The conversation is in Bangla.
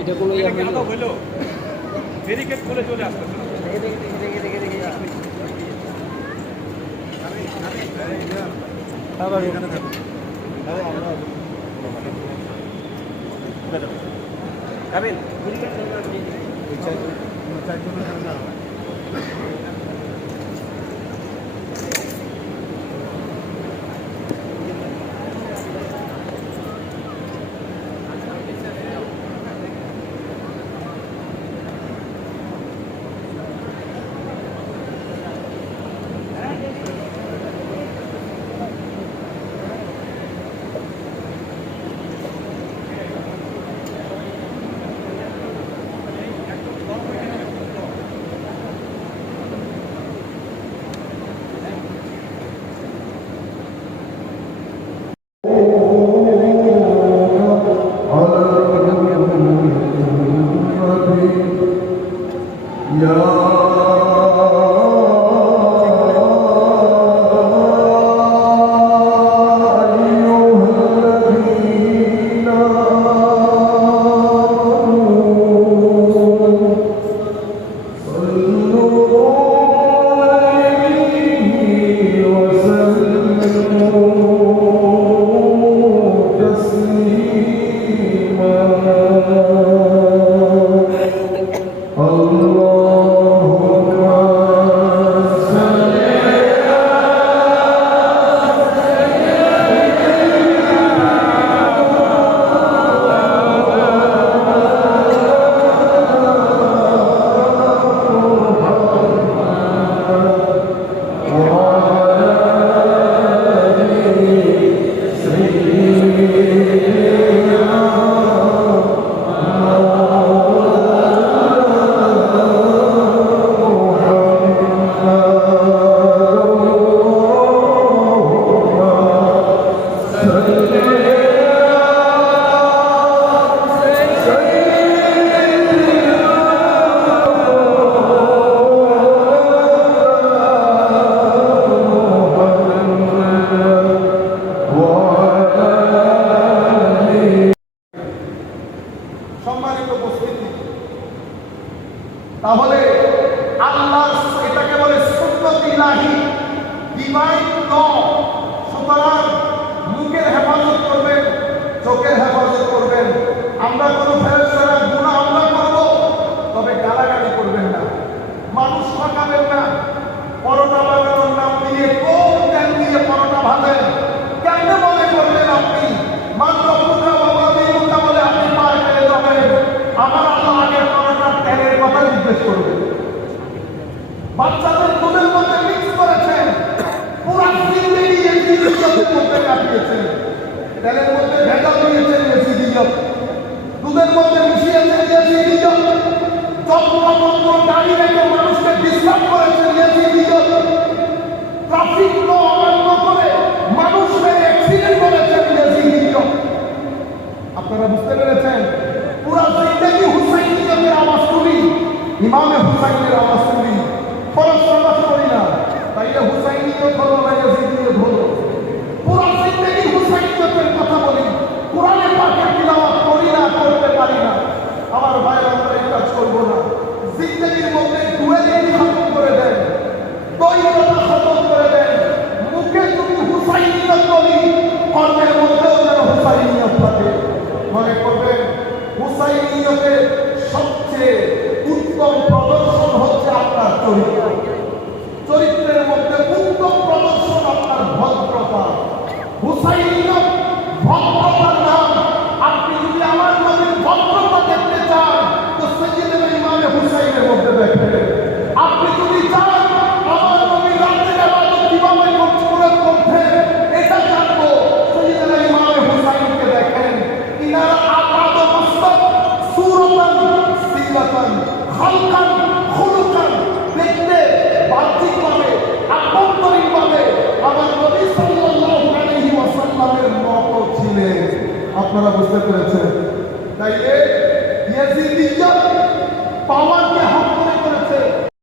এটা কোনো ব্যারিকেড খুলে চলে আসতে আবার এখানে থাকুন। তাহলে আল্লাহ এটাকে বলে সুন্নাত ইলাহি, ডিভাইন ল। সুতরাং মুখের হেফাজত করবেন, চোখের হেফাজত করবেন। আমরা কোনো ফেরেশতারা গুনাহ আমরা করব, তবে গালাগালি করবেন না, মানুষ ঠকাবেন না। পরোটা বানানোর নাম দিয়ে কোন তেল দিয়ে পরোটা ভাজেন, কেমনে মনে করবেন আপনি মাত্র পুরা বাবা দিয়ে বলে আপনি পার পেয়ে যাবেন? আমার আল্লাহ আগে পরোটার তেলের কথা জিজ্ঞেস করবেন। বাচ্চাদের দুধের মধ্যে মিক্স করেছেন, পুরা জিন্দেগি এসিডির মধ্যে কাটিয়েছেন, তেলের মধ্যে ভেজাল দিয়েছেন এসিডিয়ত, দুধের মধ্যে মিশিয়েছেন এসিডিয়ত, যন্ত্রমন্ত্র গাড়ি রেখে মানুষকে ডিস্টার্ব করেছেন এসিডিয়ত, ট্রাফিক ল অমান্য করে মানুষকে অ্যাক্সিডেন্ট করেছেন এসিডিয়ত। আপনারা বুঝতে পেরেছেন? পুরা জিন্দেগি হুসাইনিয়তের আওয়াজ তুলি, ইমামে হুসাইনের আওয়াজ তুলি, ফরজ নামাজ করি না, তাইলে হুসাইনিয়ত হলো না ইয়াজিদিয়ত হলো। পুরা জিন্দেগি হুসাইনিয়তের কথা বলি, কোরআনে পাকের তিলাওয়াত করি না, করতে পারি না। আমার ভাই, আমরা এই কাজ করবো না। জিন্দেগির মধ্যে ডুয়ালিটি খতম করে দেন, দ্বৈততা খতম করে দেন। মুখে যদি হুসাইনিয়ত বলি, কর্মের মধ্যেও যেন হুসাইনিয়ত থাকে। মনে করবেন, হুসাইনিয়তের সবচেয়ে উত্তম প্রদর্শন হচ্ছে আপনার চরিত্র। চরিত্রের মধ্যে উত্তম প্রদর্শন আপনার ভদ্রতা। হুসাইনিয়ত ভদ্রতার নাম। আপনি যদি আমার নবীর ভদ্রতা দেখতে চান, তো সাইয়্যিদুনা ইমামে হুসাইনের মধ্যে দেখবেন। আপনি যদি চান আমার নবী রাতের ইবাদত কিভাবে করতেন এটা জানবো, সাইয়্যিদুনা ইমামে হুসাইনকে দেখেন। ইনারা আকাদ মুসতাক সূরাতান সিরাতান খালকান খুলুকান, দেখতে বাহ্যিকভাবে আভ্যন্তরীণভাবে আমার নবী সাল্লাল্লাহু আলাইহি ওয়াসাল্লামের মতো ছিলেন। আপনারা বুঝতে পেরেছেন? তাইলে ইয়াজিদিয়ত পাওয়া